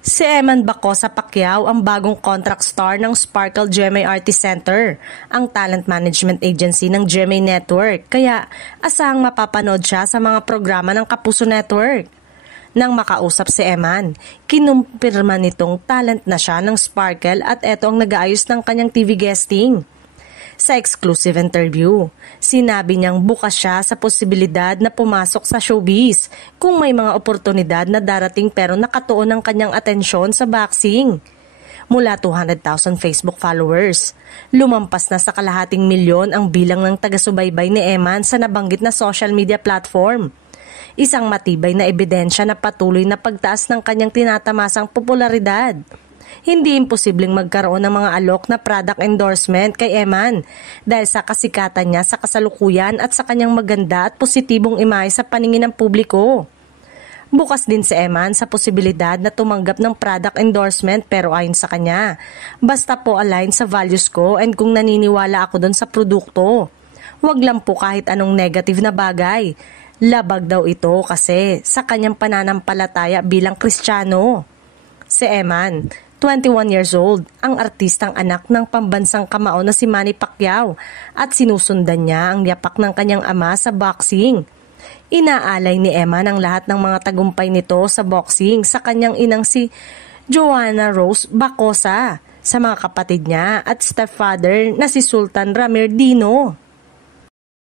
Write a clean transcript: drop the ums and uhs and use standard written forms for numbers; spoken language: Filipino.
Si Eman Bacosa Pacquiao ang bagong contract star ng Sparkle GMA Artist Center, ang talent management agency ng GMA Network, kaya asahang mapapanood siya sa mga programa ng Kapuso Network. Nang makausap si Eman, kinumpirma nitong talent na siya ng Sparkle at eto ang nag-aayos ng kanyang TV guesting. Sa exclusive interview, sinabi niyang bukas siya sa posibilidad na pumasok sa showbiz kung may mga oportunidad na darating pero nakatuon ang kanyang atensyon sa boxing. Mula 200,000 Facebook followers, lumampas na sa kalahating milyon ang bilang ng taga-subaybay ni Eman sa nabanggit na social media platform. Isang matibay na ebidensya na patuloy na pagtaas ng kanyang tinatamasang popularidad. Hindi imposibleng magkaroon ng mga alok na product endorsement kay Eman dahil sa kasikatan niya sa kasalukuyan at sa kanyang maganda at positibong imahe sa paningin ng publiko. Bukas din si Eman sa posibilidad na tumanggap ng product endorsement pero ayon sa kanya, basta po align sa values ko and kung naniniwala ako doon sa produkto. Huwag lang po kahit anong negative na bagay. Labag daw ito kasi sa kanyang pananampalataya bilang Kristiyano. Si Eman, 21 years old, ang artistang anak ng pambansang kamao na si Manny Pacquiao at sinusundan niya ang yapak ng kanyang ama sa boxing. Inaalay ni Eman ang lahat ng mga tagumpay nito sa boxing sa kanyang inang si Joanna Rose Bacosa, sa mga kapatid niya at stepfather na si Sultan Ramir Dino.